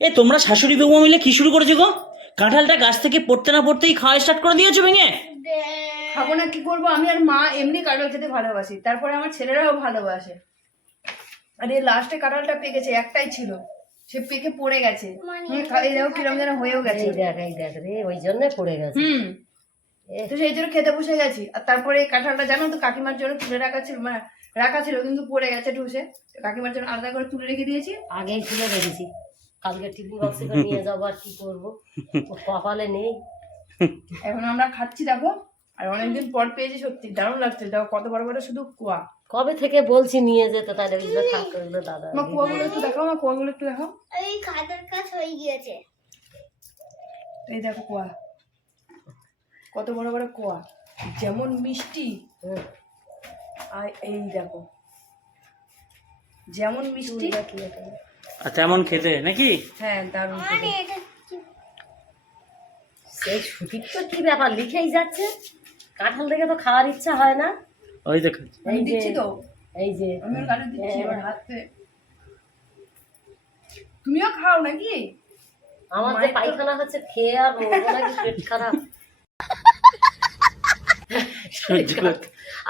এ তোমরা শাশুড়ি বৌমা মিলে কি শুরু করেছ গো? কাঁঠালটা গাছ থেকে পড়তে না পড়তেই খাওয়া স্টার্ট করে দিয়েছ ভেঙে? খাব না কি করব? আমি আর মা এমনি কাঁঠাল খেতে ভালোবাসি। তারপরে আমার ছেলেরাও ভালোবাসে। আর এই লাস্টে কাঁঠালটা পেকেছে একটাই ছিল। সে পেকে পড়ে গেছে। এই দেখো কিরম যেন হয়েও গেছে। এই দেখ এই দেখ রে ওই জন্য পড়ে গেছে। হুম। তো সেই জন্য খেতে বসে গেছি। আর তারপরে কাঁঠালটা জানো তো কাকিমার জন্য তুলে রাখা ছিল মানে রাখা ছিল কিন্তু পড়ে গেছে ঢুসে। কাকিমার জন্য আলাদা করে তুলে রেখে দিয়েছি। আগেই তুলে রেখেছি। কালকে টিফিন বক্সে করে নিয়ে যাব আর কি করব। কপালে নেই। এখন আমরা খাচ্ছি দেখো। আর অনেকদিন পর পেয়েছি সত্যি দারুণ লাগছে। দেখো কত বড় বড় শুধু কুয়া। কবে থেকে বলছি নিয়ে যেতে? তাহলে ওইগুলো ওইগুলো দাদা। আমার কুয়াগুলো একটু দেখাও আমার কুয়াগুলো একটু দেখাও। এই খাতার কাজ হয়ে গিয়েছে। এই দেখো কুয়া। কত বড় বড় কুয়া। যেমন মিষ্টি। আর এই দেখো। যেমন মিষ্টি। আর তেমন খেতে নাকি? হ্যাঁ দারুণ সেই সুতির তো কি ব্যাপার? লিখেই যাচ্ছে। কাঁঠাল দেখে তো খাওয়ার ইচ্ছা হয় না। ওই দেখো। এই দিচ্ছি তো। এই যে আমি ওর দিচ্ছি ওর হাতে। তুমিও খাও নাকি? আমার যে পায়খানা হচ্ছে খেয়ে আর মরবো নাকি পেট খারাপ।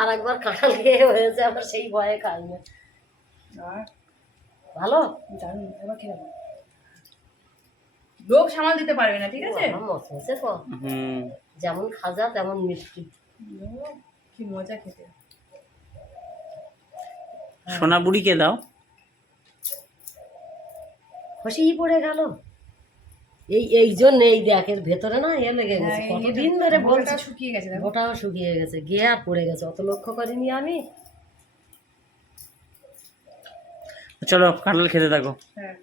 আর একবার কাঁঠাল খেয়ে হয়েছে আমার সেই ভয়ে খাই না। ভালো? দারুণ এবার খেয়ে লোক সামাল দিতে পারবে না ঠিক আছে? তো। যেমন খাজা তেমন মিষ্টি। কি মজা খেতে। সোনা বুড়িকে দাও? খসিই পড়ে গেল। এই এই জন্য এই দেখের ভেতরে না এ লেগে গেছে। হ্যাঁ, এই কতদিন ধরে বলছি শুকিয়ে গেছে গোটাও শুকিয়ে গেছে গিয়ে আর পড়ে গেছে। অত লক্ষ্য করিনি আমি। চলো কাঁঠাল খেতে থাকো। হ্যাঁ।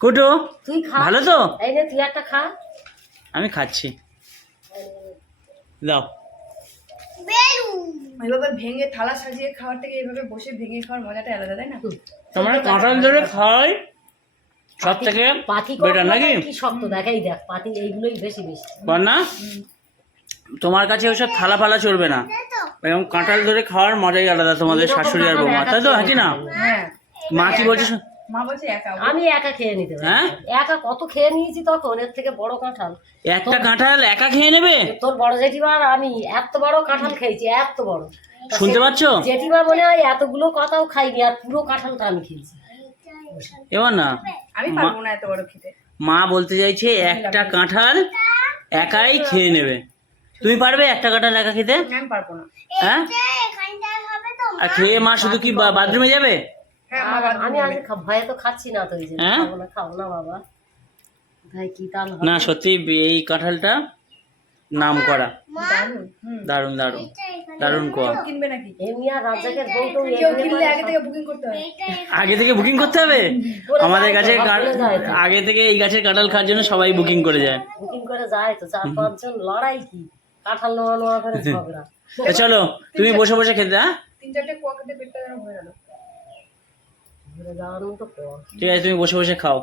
কুটু তুই খা। ভালো তো? এই নে তুই একটা খা। আমি খাচ্ছি। দাও। এইভাবে ভেঙে থালা সাজিয়ে খাওয়ার থেকে এইভাবে বসে ভেঙে খাওয়ার মজাটা আলাদা তাই না? তোমরা কাঁঠাল ধরে খাই সব থেকে পাতি বেটার নাকি? কি শক্ত দেখাই দেখ পাতি এইগুলোই বেশি বেশি। না তোমার কাছে ওসব থালা ফালা চলবে না। এরকম কাঁঠাল ধরে খাওয়ার মজাই আলাদা তোমাদের শাশুড়ি আর বৌমা তাই তো হাকি না হ্যাঁ। মা কি বলছে শোন- মা বলছে একা আমি একা খেয়ে নিতে হ্যাঁ? একা কত খেয়ে নিয়েছি তখন? এর থেকে বড় কাঁঠাল। একটা কাঁঠাল একা খেয়ে নেবে? তোর বড় জেঠিমা আর আমি এত বড় কাঁঠাল খেয়েছি এত বড়। শুনতে পাচ্ছ? জেঠিমা মনে হয় এতগুলো কথাও খাইনি আর পুরো কাঁঠালটা আমি খেয়েছি। এবার না আমি পারব না এত বড় খেতে। মা বলতে চাইছে একটা কাঁঠাল একাই খেয়ে নেবে। তুমি পারবে একটা কাঁঠাল একা খেতে? আমি পারব না। হ্যাঁ? এখানটায় হবে তো আর খেয়ে মা? শুধু কি বা- বাথরুমে যাবে? হ্যাঁ আমি আজ ভয়ে তো খাচ্ছি না তো এই জন্য হ্যাঁ? খাব না খাব না বাবা। ভাই কি তাল না সত্যি এই কাঁঠালটা নাম করা। কোয়া। কিনবে নাকি? আর বউ তো আগে থেকে বুকিং করতে হবে আগে থেকে বুকিং করতে হবে? আমাদের কাছে আগে থেকে এই গাছের কাঁঠাল খাওয়ার জন্য সবাই বুকিং করে যায়। বুকিং করে যায় তো চার পাঁচজন লড়াই কি? কাঁঠাল নোয়া নোয়া করে ঝগড়া চলো তুমি বসে বসে খেতে হ্যাঁ? তিন চারটে কোয়া খেতে পেটটা যেন ভরে গেল। ঠিক আছে তুমি বসে বসে খাও।